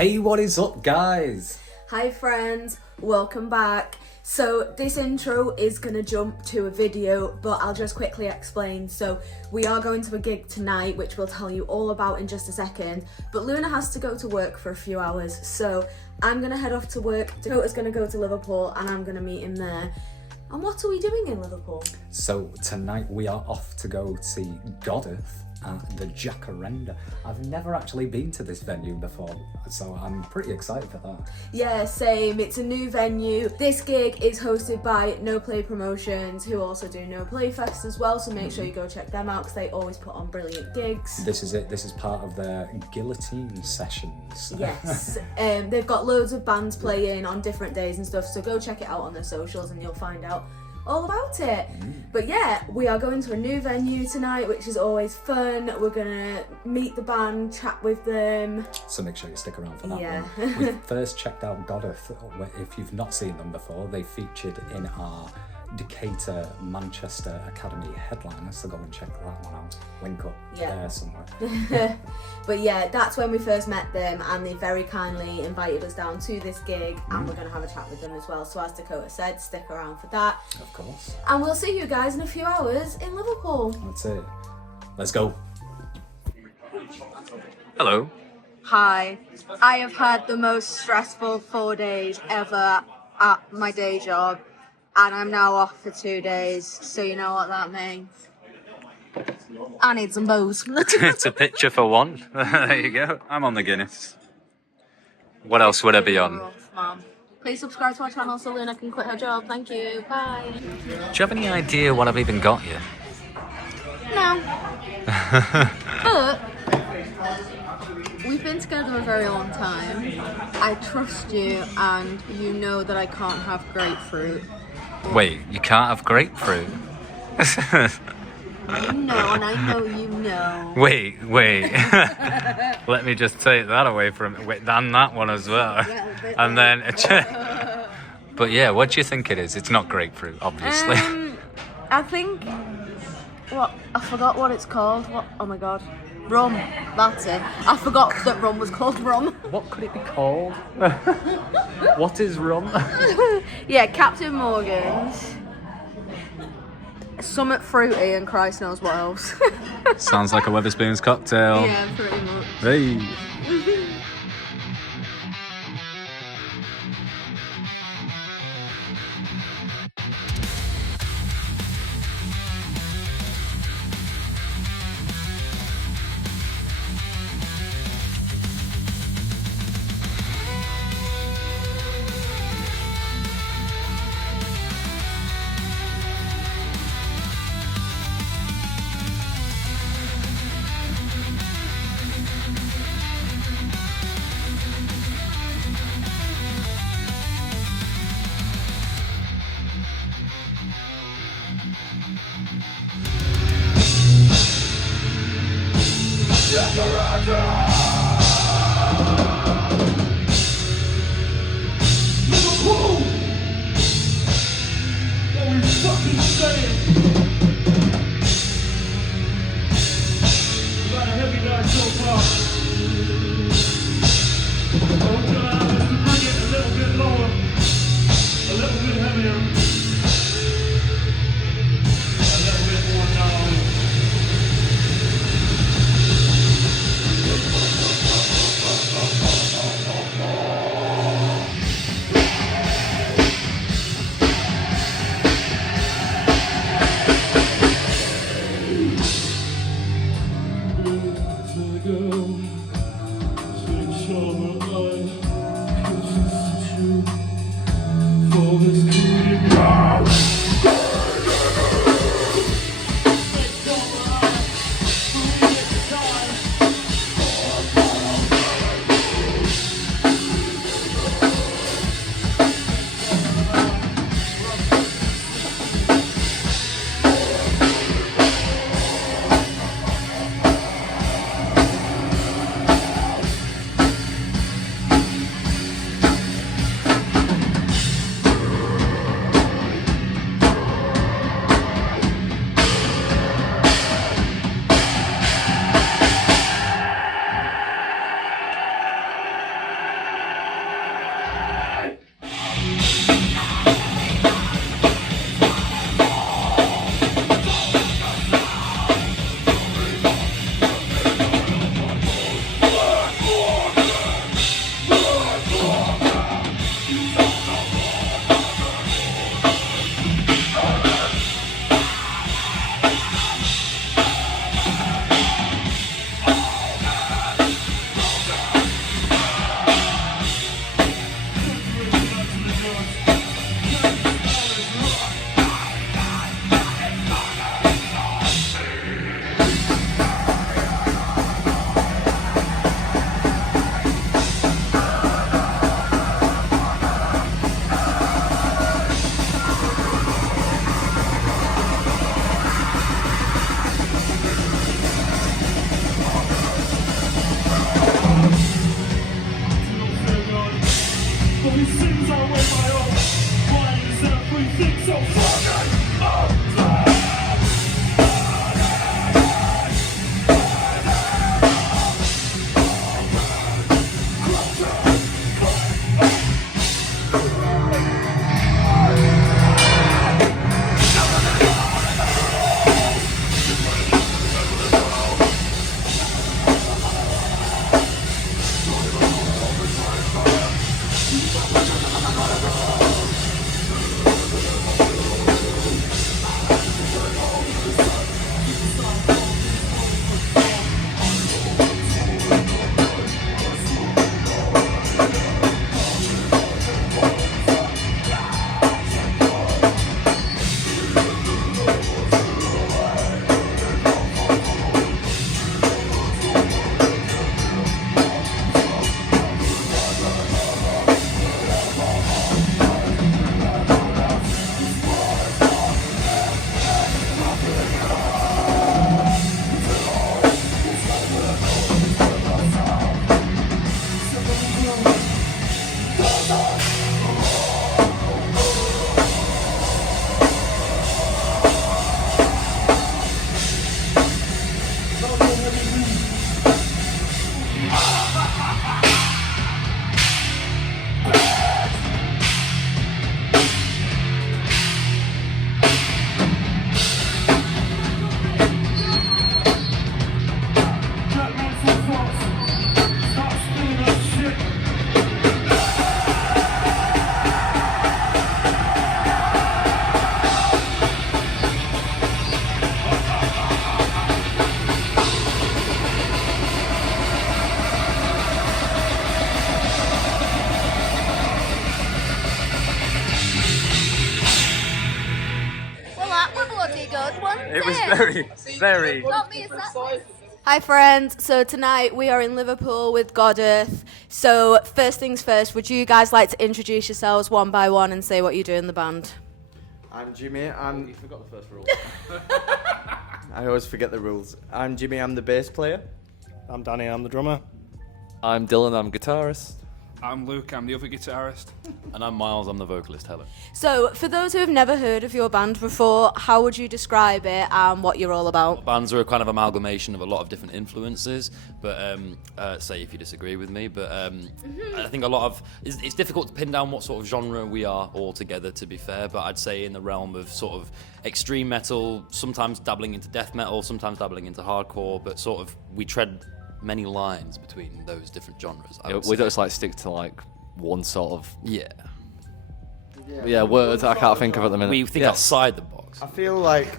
Hey, what is up, guys? Hi friends, welcome back. So this intro is gonna jump to a video, but I'll just quickly explain. So we are going to a gig tonight, which we'll tell you all about in just a second, but Luna has to go to work for a few hours, so I'm gonna head off to work. Dakota's gonna go to Liverpool and I'm gonna meet him there. And what are we doing in Liverpool? So tonight we are off to go see Godeth at the Jacaranda. I've never actually been to this venue before, so I'm pretty excited for that. Yeah, same. It's a new venue. This gig is hosted by No Play Promotions, who also do No Play Fest as well, so make sure you go check them out because they always put on brilliant gigs. This is it. This is part of their Guillotine Sessions. Yes. They've got loads of bands playing on different days and stuff, so go check it out on their socials and you'll find out all about it. But yeah, we are going to a new venue tonight, which is always fun. We're gonna meet the band, chat with them. So make sure you stick around for that Yeah. one. We first checked out Godeth. If you've not seen them before, they featured in our Decatur Manchester Academy headliner, so go and check that one out. Wink up there somewhere. But yeah, that's when we first met them, and they very kindly invited us down to this gig, and we're going to have a chat with them as well. So as Dakota said, stick around for that. Of course. And we'll see you guys in a few hours in Liverpool. That's it. Let's go. Hello. Hi. I have had the most stressful 4 days ever at my day job, and I'm now off for 2 days, so you know what that means. I need some booze. It's a picture for one. There you go. I'm on the Guinness. What else would I be on? Mom. Please subscribe to our channel so Luna can quit her job. Thank you. Bye. Do you have any idea what I've even got you? No. But we've been together a very long time. I trust you, and you know that I can't have grapefruit. Wait, you can't have grapefruit? You know, and I know you know. Wait. Let me just take that away from wait, and that one as well. And then but yeah, what do you think it is? It's not grapefruit, obviously. I think I forgot what it's called. What? Oh my god. Rum. That's it. I forgot that rum was called rum. What could it be called? What is rum? Yeah, Captain Morgan's. Summit fruity and Christ knows what else. Sounds like a Wetherspoon's cocktail. Yeah, pretty much. Hey. Liverpool! What we fucking saying? We got a heavy night so far. So we're gonna have to bring it a little bit lower, a little bit heavier, a little bit more down. want It was very. Got me a sandwich. Hi friends, so tonight we are in Liverpool with Godeth. So first things first, would you guys like to introduce yourselves one by one and say what you do in the band? I'm Jimmy. You forgot the first rule. I always forget the rules. I'm Jimmy. I'm the bass player. I'm Danny, I'm the drummer. I'm Dylan, I'm guitarist. I'm Luke, I'm the other guitarist. And I'm Miles, I'm the vocalist. Hello. So for those who have never heard of your band before, how would you describe it and what you're all about? Bands are a kind of amalgamation of a lot of different influences, but say if you disagree with me, but I think a lot of, it's difficult to pin down what sort of genre we are all together, to be fair, but I'd say in the realm of sort of extreme metal, sometimes dabbling into death metal, sometimes dabbling into hardcore, but sort of we tread many lines between those different genres. We don't just like stick to like one sort of Yeah, words I can't think of at the minute. We think outside the box. I feel like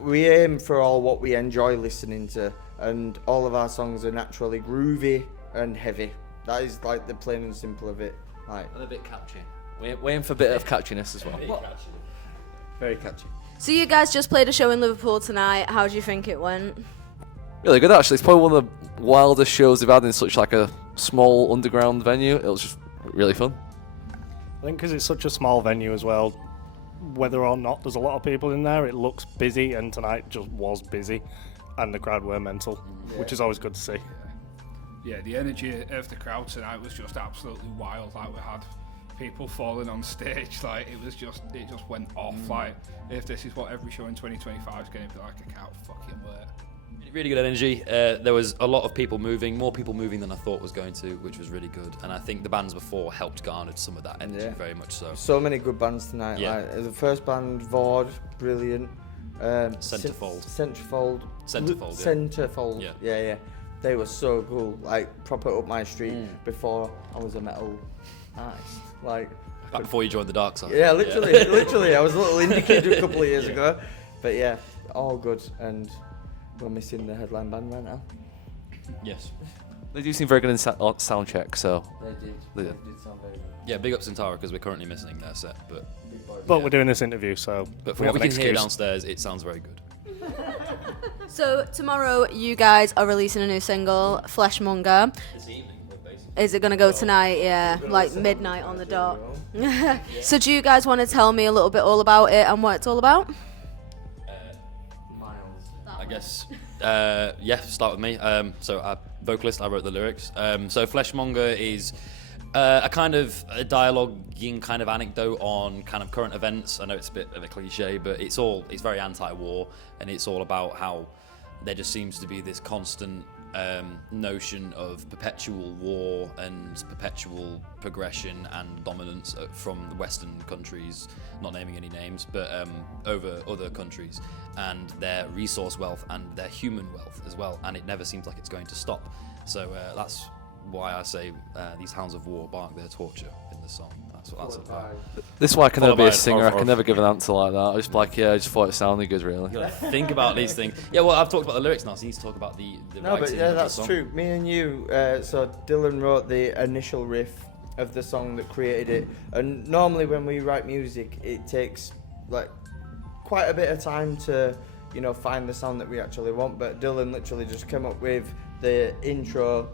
we aim for all what we enjoy listening to, and all of our songs are naturally groovy and heavy. That is like the plain and simple of it. Like, And a bit catchy. We're aiming for a bit of catchiness as well. very catchy. So you guys just played a show in Liverpool tonight. How do you think it went? Really good actually. It's probably one of the wildest shows we've had in such like a small underground venue. It was just really fun. I think because it's such a small venue as well, whether or not there's a lot of people in there, it looks busy, and tonight just was busy, and the crowd were mental, which is always good to see. Yeah, the energy of the crowd tonight was just absolutely wild. Like, we had people falling on stage, like it just went off. Like, if this is what every show in 2025 is going to be like, I can't fucking wait. Really good energy. There was a lot of people moving, more people moving than I thought was going to, which was really good. And I think the bands before helped garner some of that energy, very much so. So many good bands tonight. Yeah. Like, the first band, 𝒉𝒄, brilliant. Centerfold. Centerfold. Yeah. Yeah. They were so cool. Like, proper up my street before I was a metal artist. Like, Back before you joined the dark side. yeah, literally. I was a little indie kid a couple of years ago. But yeah, all good. And we're missing the headline band right now. Yes. They do seem very good in sound check, so. They did sound very good. Yeah, big up Centaur because we're currently missing their set, But we're doing this interview, so but we from have what an we can hear excuse. downstairs, it sounds very good. So tomorrow you guys are releasing a new single, Fleshmonger. This evening, basically. Is it going to go tonight? Yeah, like midnight on the dot. So do you guys want to tell me a little bit all about it and what it's all about? I guess, start with me. So, vocalist, I wrote the lyrics. So, Fleshmonger is a kind of a dialoguing kind of anecdote on kind of current events. I know it's a bit of a cliche, but it's very anti-war, and it's all about how there just seems to be this constant notion of perpetual war and perpetual progression and dominance from the Western countries, not naming any names, but over other countries, and their resource wealth and their human wealth as well, and it never seems like it's going to stop. So that's why I say these hounds of war bark their torture in the song. That's what that's about. This is why I can never be a Followed by singer. I an can never give an answer like that. I just like, I just thought it sounded good, really. You gotta think about these things. Yeah, well, I've talked about the lyrics now, so you need to talk about the No, but writing yeah, of the that's song. true. Me and you, so Dylan wrote the initial riff of the song that created it. And normally when we write music, it takes like quite a bit of time to, find the sound that we actually want. But Dylan literally just came up with the intro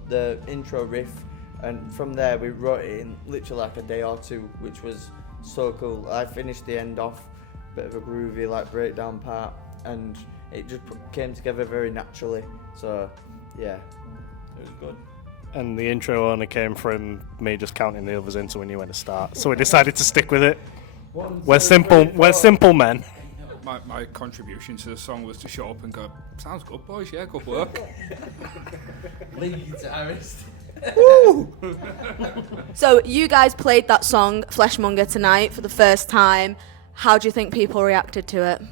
riff. And from there, we wrote it in literally like a day or two, which was so cool. I finished the end off, bit of a groovy like breakdown part, and it just came together very naturally. So, yeah, it was good. And the intro only came from me just counting the others in so we knew when to start. So we decided to stick with it. We're simple men. My contribution to the song was to show up and go, sounds good, boys, yeah, good work. Lead guitarist. So you guys played that song, Fleshmonger, tonight for the first time. How do you think people reacted to it?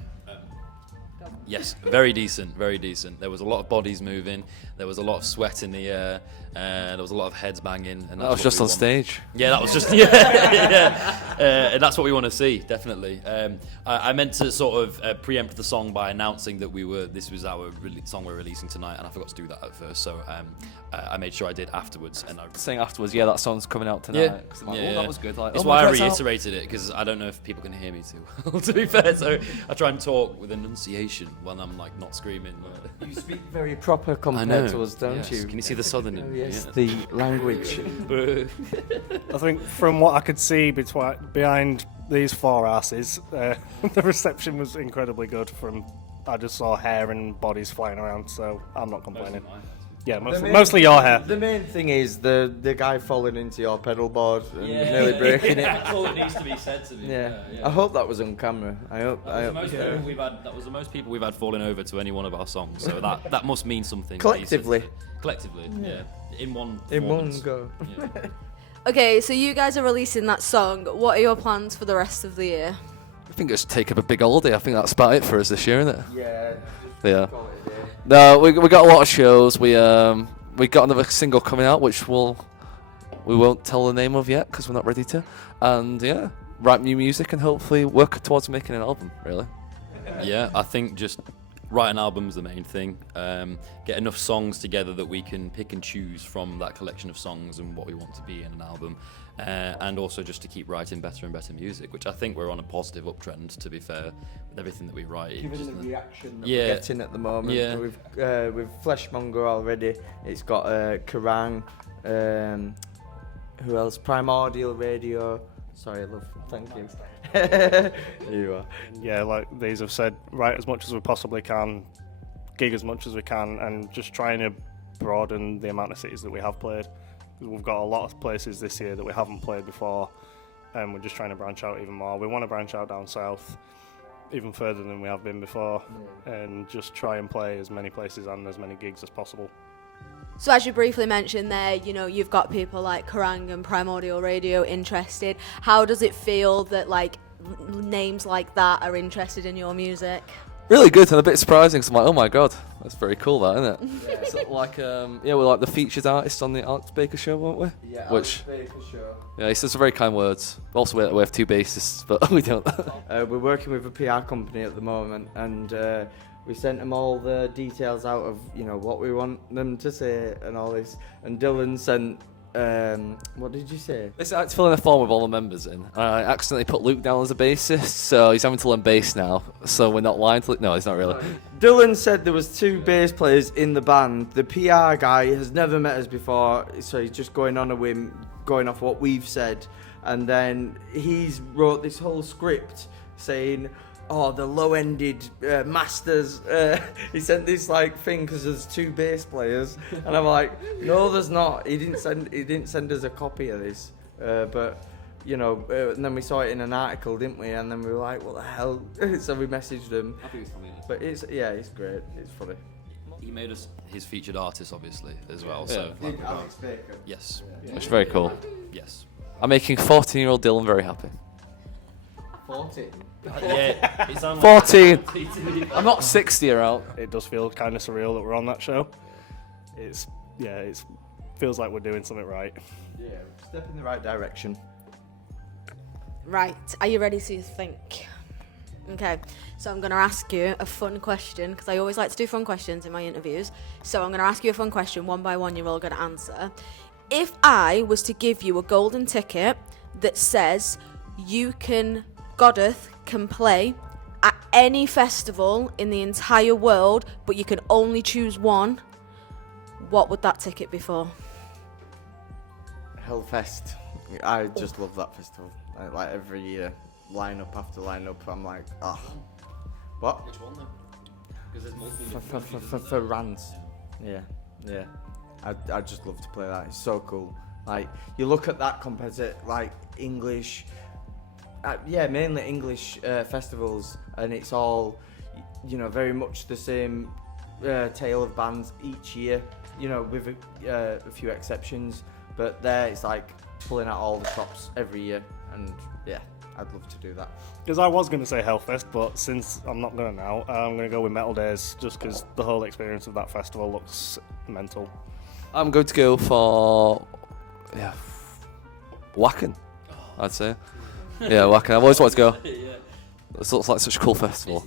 Yes, very decent, very decent. There was a lot of bodies moving. There was a lot of sweat in the air. There was a lot of heads banging. And That was just on stage. Yeah, that was just and that's what we want to see, definitely. I meant to sort of preempt the song by announcing that this was our song we're releasing tonight, and I forgot to do that at first. So I made sure I did afterwards. And Saying afterwards, yeah, that song's coming out tonight. Yeah. 'Cause I'm like, Yeah, oh, yeah. that was good. Like, That's oh why my I God, it's out. reiterated it, because I don't know if people can hear me too well, to be fair. So I try and talk with enunciation when I'm like not screaming. You speak very proper I compared know. to us, don't Yes. you? Can you see the southern? Oh, yes, Yeah. the language. I think from what I could see behind these four asses, the reception was incredibly good. I just saw hair and bodies flying around, so I'm not complaining. Yeah, mostly your hair. The main thing is the guy falling into your pedal board and nearly breaking it. That's all that needs to be said to me. Yeah. I hope that was on camera. I hope. That was the most people we've had falling over to any one of our songs. So that must mean something. Collectively. Collectively, yeah. In one go. Yeah. Okay, so you guys are releasing that song. What are your plans for the rest of the year? I think it's take up a big holiday. I think that's about it for us this year, isn't it? Yeah. Yeah. No, we got a lot of shows. We got another single coming out, which we won't tell the name of yet because we're not ready to. And yeah, write new music and hopefully work towards making an album. Really. Yeah, I think just write an album's the main thing. Get enough songs together that we can pick and choose from that collection of songs and what we want to be in an album. And also just to keep writing better and better music, which I think we're on a positive uptrend, to be fair, with everything that we write. Given the reaction that Yeah. we're getting at the moment, Yeah. with Fleshmonger already, it's got Kerrang, who else? Primordial Radio. Sorry, love. Thank you. You are. Yeah, like these have said, write as much as we possibly can, gig as much as we can, and just trying to broaden the amount of cities that we have played. We've got a lot of places this year that we haven't played before, and we're just trying to branch out even more. We want to branch out down south, even further than we have been before, and just try and play as many places and as many gigs as possible. So as you briefly mentioned there, you've got people like Kerrang and Primordial Radio interested. How does it feel that names like that are interested in your music? Really good and a bit surprising. So I'm like, oh my God, that's very cool, that, isn't it? Yeah. So we're like the featured artist on the Alex Baker show, weren't we? Yeah, Which, Alex Baker show. yeah, he says some very kind words. Also, we have two bassists, but we don't. We're working with a PR company at the moment, and we sent them all the details out of what we want them to say and all this. And Dylan sent. What did you say? It's filling a form with all the members in. I accidentally put Luke down as a bassist, so he's having to learn bass now. So we're not lying to Luke. No, he's not really. Dylan said there was 2 bass players in the band. The PR guy has never met us before, so he's just going on a whim, going off what we've said. And then he's wrote this whole script saying, oh, the low-ended masters. He sent this thing because there's 2 bass players, and I'm like, no, there's not. He didn't send us a copy of this, but and then we saw it in an article, didn't we? And then we were like, what the hell? So we messaged him. I think it's funny. But it's great. It's funny. He made us his featured artist, obviously, as well. So Alex Baker. yes, It's very cool. yes. I'm making 14-year-old Dylan very happy. 14. Yeah, it sounds 14. I'm not 60 or out. It does feel kind of surreal that we're on that show. It feels like we're doing something right. Yeah, step in the right direction. Right, are you ready to think? Okay, so I'm going to ask you a fun question, because I always like to do fun questions in my interviews. So I'm going to ask you a fun question, one by one, you're all going to answer. If I was to give you a golden ticket that says Godeth can play at any festival in the entire world, but you can only choose one, what would that ticket be for? Hellfest. I just love that festival. Like every year, line up after line up, I'm like, oh. What? Which one though? Because there's multiple. For Rants. Yeah. I just love to play that. It's so cool. Like, you look at that compared to English. Mainly English festivals, and it's all, very much the same tale of bands each year, with a few exceptions. But there, it's like pulling out all the stops every year, and yeah, I'd love to do that. Because I was going to say Hellfest, but since I'm not going to now, I'm going to go with Metal Days, just because the whole experience of that festival looks mental. I'm going to go for Wacken, I'd say. Yeah, Wacken. I've always wanted to go. This looks like such a cool festival.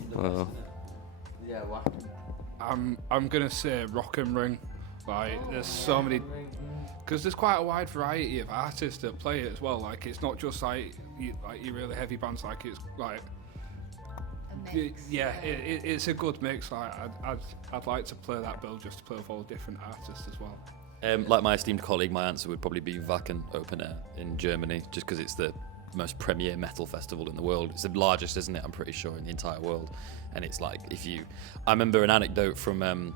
Yeah, Wacken. I'm gonna say Rock and Ring. Like, there's so many, because there's quite a wide variety of artists that play it as well. Like, it's not just like your really heavy bands. Like, it's like it's a good mix. Like, I'd like to play that bill just to play with all different artists as well. Like my esteemed colleague, my answer would probably be Wacken Open Air in Germany, just because it's the most premier metal festival in the world. It's the largest, isn't it? I'm pretty sure in the entire world. And it's like, I remember an anecdote from,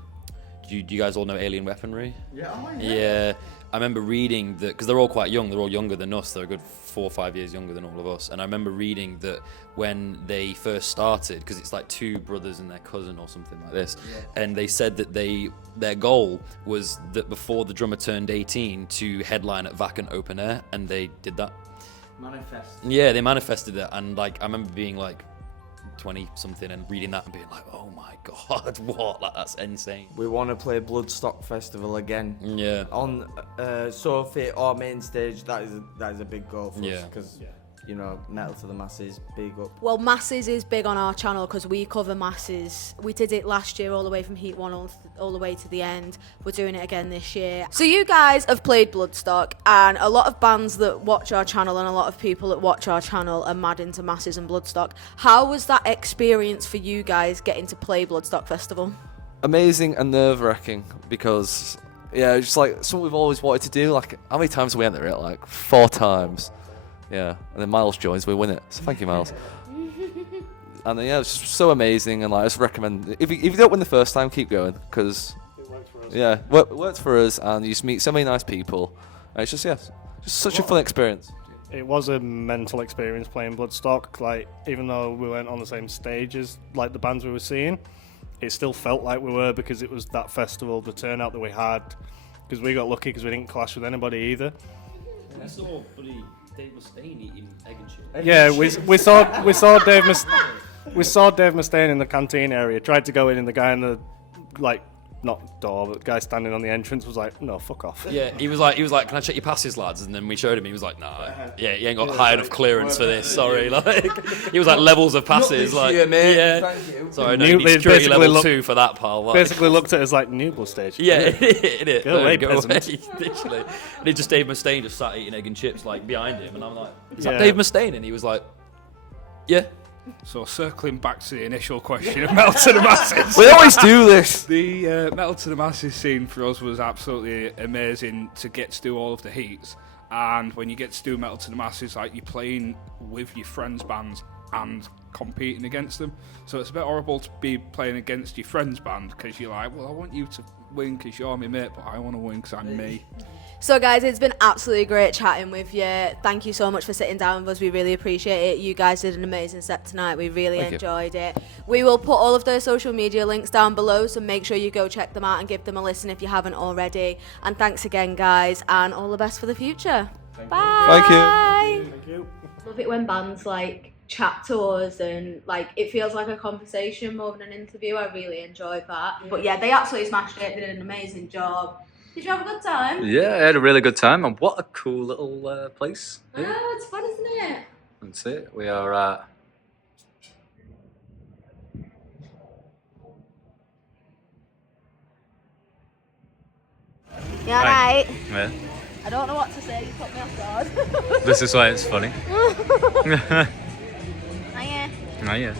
do you guys all know Alien Weaponry? Yeah. I remember reading that, because they're all quite young, they're all younger than us, they're a good 4 or 5 years younger than all of us. And I remember reading that when they first started, because it's like 2 brothers and their cousin or something like this, and they said that their goal was that before the drummer turned 18 to headline at Wacken Open Air, and they did that. Manifest. Yeah, they manifested it, and like I remember being like 20 something and reading that and being like, oh my god, what? Like, that's insane. We want to play Bloodstock Festival again. Yeah. On Sophie or main stage, that is a big goal for us, because you know, Metal to the Masses, big up. Well, Masses is big on our channel because we cover Masses. We did it last year all the way from Heat 1 all the way to the end. We're doing it again this year. So you guys have played Bloodstock, and a lot of bands that watch our channel and a lot of people that watch our channel are mad into Masses and Bloodstock. How was that experience for you guys getting to play Bloodstock Festival? Amazing and nerve-wracking, because it's just like something we've always wanted to do. Like, how many times have we entered it? Like 4 times. Yeah, and then Miles joins, we win it. So thank you, Miles. And then, it's just so amazing, and like I just recommend, if you don't win the first time, keep going, because It works for us. it works for us, and you just meet so many nice people. And it's just such a fun experience. It was a mental experience playing Bloodstock. Like, even though we weren't on the same stage as like the bands we were seeing, it still felt like we were, because it was that festival, the turnout that we had. Because we got lucky because we didn't clash with anybody either. I saw Dave Mustaine eating egg and shit. Yeah, we saw Dave Mustaine in the canteen area. Tried to go in, and the guy in the not door, but the guy standing on the entrance was like, "No, fuck off." Yeah, he was like, "Can I check your passes, lads?" And then we showed him. He was like, "Nah, you ain't got high enough clearance for this. Sorry." Like, he was like levels of passes. Like, mate. Thank you. Sorry, no, you need security level 2 for that, pal. Like, Basically looked at us like Newble stage. yeah, it. Go away, peasant. Literally. And it's just Dave Mustaine just sat eating egg and chips like behind him, and I'm like, "Is that Yeah. Dave Mustaine?" And he was like, "Yeah." So circling back to the initial question of Metal to the Masses. We always do this. The Metal to the Masses scene for us was absolutely amazing to get to do all of the heats. And when you get to do Metal to the Masses, like, you're playing with your friends' bands and competing against them. So it's a bit horrible to be playing against your friend's band, because you're like, well, I want you to win because you're my mate, but I want to win because I'm me. So guys, it's been absolutely great chatting with you. Thank you so much for sitting down with us. We really appreciate it. You guys did an amazing set tonight. We really enjoyed it. We will put all of their social media links down below, so make sure you go check them out and give them a listen if you haven't already. And thanks again, guys, and all the best for the future. Bye. Thank you. Love it when bands like chat to us and like it feels like a conversation more than an interview. I really enjoyed that. But yeah, they absolutely smashed it. They did an amazing job. Did you have a good time? Yeah, I had a really good time, and what a cool little place. Yeah. Oh, it's fun, isn't it? That's it. We are. Yeah, right. Yeah. I don't know what to say. You put me off guard. This is why it's funny. Hiya. Oh, yeah.